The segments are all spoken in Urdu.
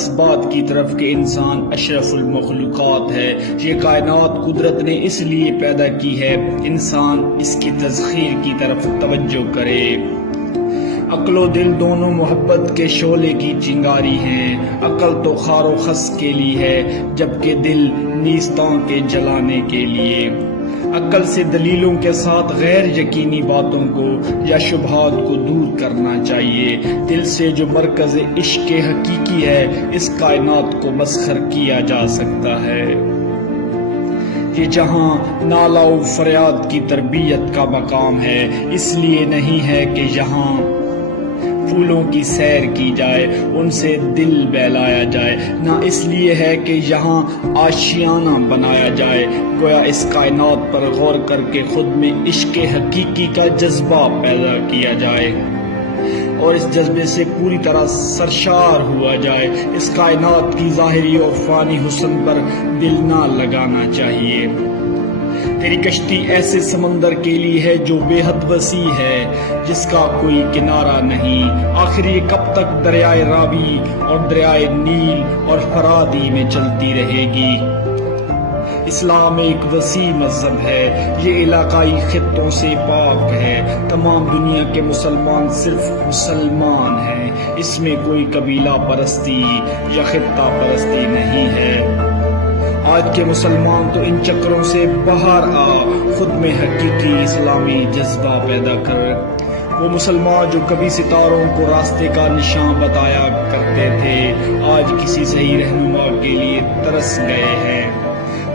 اس بات کی طرف کہ انسان اشرف المخلوقات ہے۔ یہ کائنات قدرت نے اس لیے پیدا کی ہے انسان اس کی تسخیر کی طرف توجہ کرے۔ عقل و دل دونوں محبت کے شعلے کی چنگاری ہیں۔ عقل تو خار و خس کے لیے ہے جبکہ دل نیستوں کے جلانے کے لیے۔ عقل سے دلیلوں کے ساتھ غیر یقینی باتوں کو یا شبہات کو دور کرنا چاہیے۔ دل سے جو مرکز عشق حقیقی ہے اس کائنات کو مسخر کیا جا سکتا ہے۔ یہ جہاں نالہ و فریاد کی تربیت کا مقام ہے، اس لیے نہیں ہے کہ یہاں پھولوں کی سیر کی جائے، ان سے دل بہلایا جائے، نہ اس لیے ہے کہ یہاں آشیانہ بنایا جائے۔ گویا اس کائنات پر غور کر کے خود میں عشق حقیقی کا جذبہ پیدا کیا جائے اور اس جذبے سے پوری طرح سرشار ہوا جائے۔ اس کائنات کی ظاہری اور فانی حسن پر دل نہ لگانا چاہیے۔ تیری کشتی ایسے سمندر کے لیے ہے جو بے حد وسیع ہے، جس کا کوئی کنارہ نہیں۔ آخر یہ کب تک دریائے راوی اور دریائے نیل اور فرادی میں چلتی رہے گی؟ اسلام ایک وسیع مذہب ہے، یہ علاقائی خطوں سے پاک ہے۔ تمام دنیا کے مسلمان صرف مسلمان ہیں، اس میں کوئی قبیلہ پرستی یا خطہ پرستی نہیں ہے۔ آج کے مسلمان تو ان چکروں سے باہر آ خود میں حقیقی اسلامی جذبہ پیدا کر۔ وہ مسلمان جو کبھی ستاروں کو راستے کا نشان بتایا کرتے تھے آج کسی صحیح رہنما کے لیے ترس گئے ہیں۔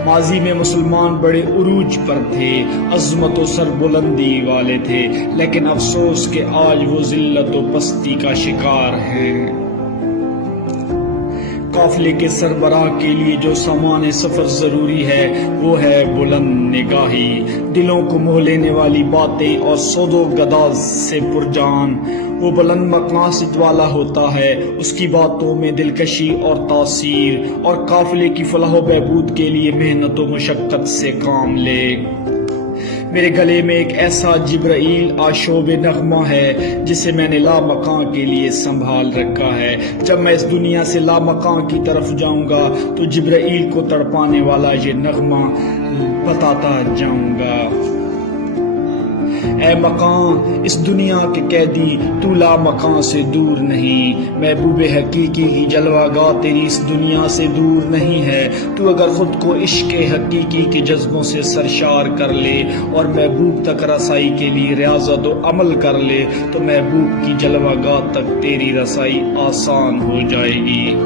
ماضی میں مسلمان بڑے عروج پر تھے، عظمت و سربلندی والے تھے، لیکن افسوس کہ آج وہ ذلت و پستی کا شکار ہیں۔ قافلے کے سربراہ کے لیے جو سامان سفر ضروری ہے وہ ہے بلند نگاہی، دلوں کو موہ لینے والی باتیں اور سود و گداز سے پرجان۔ وہ بلند مقاصد والا ہوتا ہے، اس کی باتوں میں دلکشی اور تاثیر، اور قافلے کی فلاح و بہبود کے لیے محنت و مشقت سے کام لے۔ میرے گلے میں ایک ایسا جبرائیل آشوب نغمہ ہے جسے میں نے لامکان کے لیے سنبھال رکھا ہے۔ جب میں اس دنیا سے لامکان کی طرف جاؤں گا تو جبرائیل کو تڑپانے والا یہ نغمہ بتاتا جاؤں گا۔ اے مکان اس دنیا کے قیدی، تو لامکان سے دور نہیں۔ محبوب حقیقی کی جلوہ گاہ تیری اس دنیا سے دور نہیں ہے۔ تو اگر خود کو عشق حقیقی کے جذبوں سے سرشار کر لے اور محبوب تک رسائی کے لیے ریاضت و عمل کر لے تو محبوب کی جلوہ گاہ تک تیری رسائی آسان ہو جائے گی۔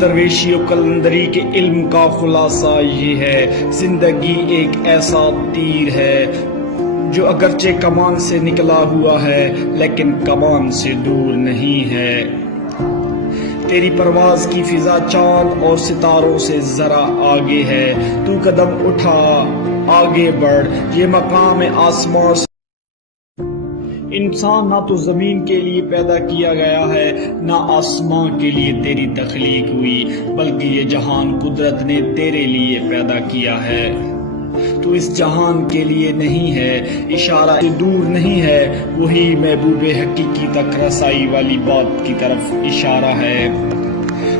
درویشی و قلندری کے علم کا خلاصہ یہ ہے، زندگی ایک ایسا تیر ہے جو اگرچہ کمان سے نکلا ہوا ہے لیکن کمان سے دور نہیں ہے۔ تیری پرواز کی فضا چاند اور ستاروں سے ذرا آگے ہے، تو قدم اٹھا آگے بڑھ، یہ مقام آسمان سے۔ انسان نہ تو زمین کے لیے پیدا کیا گیا ہے نہ آسمان کے لیے تیری تخلیق ہوئی، بلکہ یہ جہان قدرت نے تیرے لیے پیدا کیا ہے۔ تو اس جہان کے لیے نہیں ہے، اشارہ دور نہیں ہے، وہی محبوب حقیقی تک رسائی والی بات کی طرف اشارہ ہے۔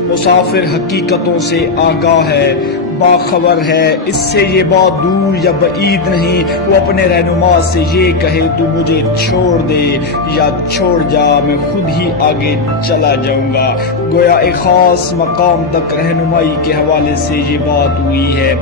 مسافر حقیقتوں سے آگاہ ہے، باخبر ہے، اس سے یہ بات دور یا بعید نہیں وہ اپنے رہنما سے یہ کہے تو مجھے چھوڑ دے یا چھوڑ جا، میں خود ہی آگے چلا جاؤں گا۔ گویا ایک خاص مقام تک رہنمائی کے حوالے سے یہ بات ہوئی ہے۔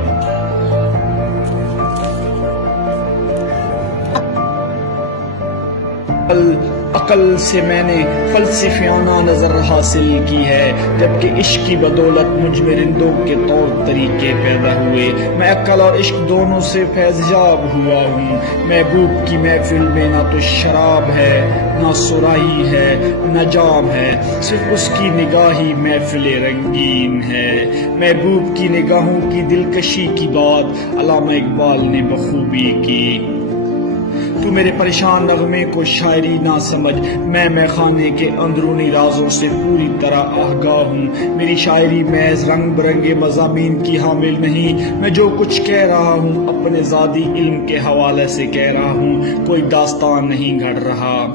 عقل سے میں نے فلسفیانہ نظر حاصل کی ہے، جبکہ عشق کی بدولت مجھ میں رندوں کے طور طریقے پیدا ہوئے۔ میں عقل اور عشق دونوں سے فیضیاب ہوا ہوں۔ محبوب کی محفل میں نہ تو شراب ہے، نہ سراہی ہے، نہ جام ہے، صرف اس کی نگاہی محفل رنگین ہے۔ محبوب کی نگاہوں کی دلکشی کی بات علامہ اقبال نے بخوبی کی۔ تو میرے پریشان نغمے کو شاعری نہ سمجھ، میں خانے کے اندرونی رازوں سے پوری طرح آگاہ ہوں۔ میری شاعری محض رنگ برنگے مضامین کی حامل نہیں، میں جو کچھ کہہ رہا ہوں اپنے ذاتی علم کے حوالے سے کہہ رہا ہوں، کوئی داستان نہیں گھڑ رہا۔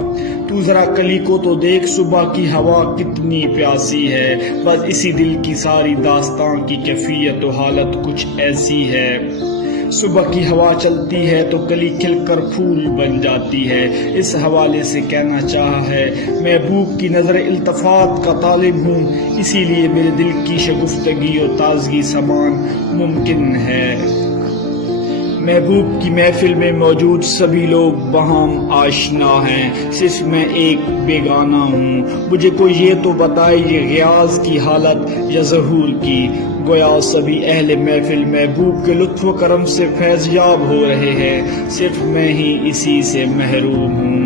تو ذرا کلی کو تو دیکھ، صبح کی ہوا کتنی پیاسی ہے، بس اسی دل کی ساری داستان کی کیفیت و حالت کچھ ایسی ہے۔ صبح کی ہوا چلتی ہے تو کلی کھل کر پھول بن جاتی ہے۔ اس حوالے سے کہنا چاہا ہے، محبوب کی نظر التفات کا طالب ہوں، اسی لیے میرے دل کی شگفتگی و تازگی سمان ممکن ہے۔ محبوب کی محفل میں موجود سبھی لوگ بہم آشنا ہیں، صرف میں ایک بیگانہ ہوں۔ مجھے کوئی یہ تو بتائے، یہ غیاض کی حالت یا ظہور کی؟ گویا سبھی اہل محفل محبوب کے لطف و کرم سے فیض یاب ہو رہے ہیں، صرف میں ہی اسی سے محروم ہوں۔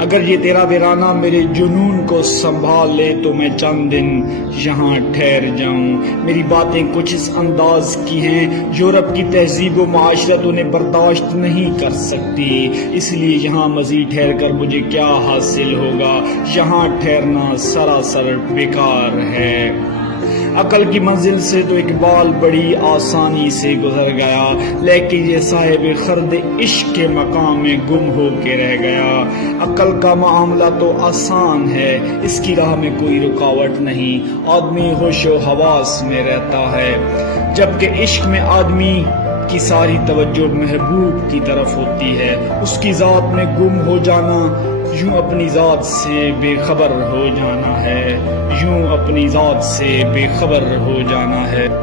اگر یہ تیرا ویرانہ میرے جنون کو سنبھال لے تو میں چند دن یہاں ٹھہر جاؤں۔ میری باتیں کچھ اس انداز کی ہیں، یورپ کی تہذیب و معاشرت انہیں برداشت نہیں کر سکتی، اس لیے یہاں مزید ٹھہر کر مجھے کیا حاصل ہوگا؟ یہاں ٹھہرنا سراسر بیکار ہے۔ عقل کی منزل سے تو اقبال بڑی آسانی سے گزر گیا، لیکن یہ صاحب خرد عشق کے مقام میں گم ہو کے رہ گیا۔ عقل کا معاملہ تو آسان ہے، اس کی راہ میں کوئی رکاوٹ نہیں، آدمی ہوش و حواس میں رہتا ہے، جبکہ عشق میں آدمی کی ساری توجہ محبوب کی طرف ہوتی ہے۔ اس کی ذات میں گم ہو جانا یوں اپنی ذات سے بے خبر ہو جانا ہے، یوں اپنی ذات سے بے خبر ہو جانا ہے۔